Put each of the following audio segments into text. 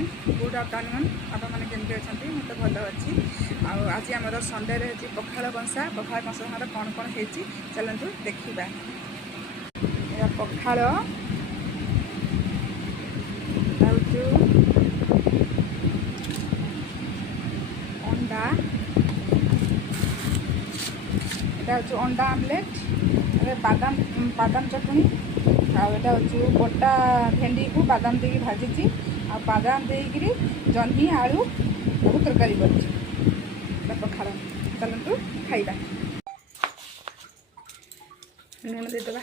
Friend good afternoon आप मैंने केमती अच्छा मुझे तो भल अच्छी आज आम संडे पखाड़ कंसा सागर कौन कौन हो चलतु देखा पखाड़ अंडा यहाँ हूँ अंडा आमलेट बादाम बादाम चटनी आटा हूँ गोटा भेंडी को बादाम दे भाजी आ बादाम देकरी जह्नी आलू सब तरकारी कर पखाड़ चलतु खाइबा लुण देदेबा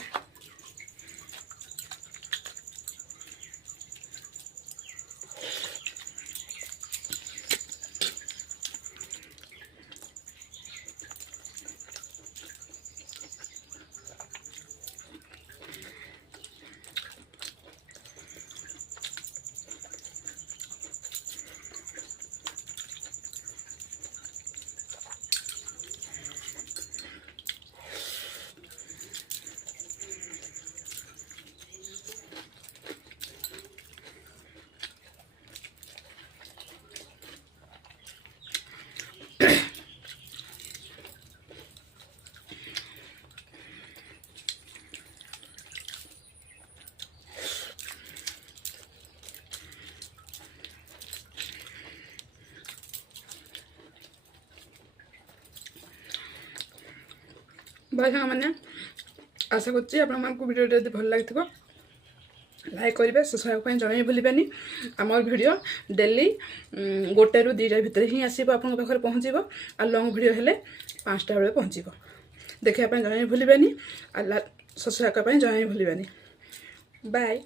भाई साग मैंने आशा करते भल लगे लाइक करेंगे सब्सक्राइब जन भूलें आम भिडियो डेली 1 ରୁ 2 भितर ही आसो आप पहुँचे आ लंग भिडियो हेले 5टा बेले पहुँचो देखा जन भूलें सब्सक्राइब करने जन भूलें बाय।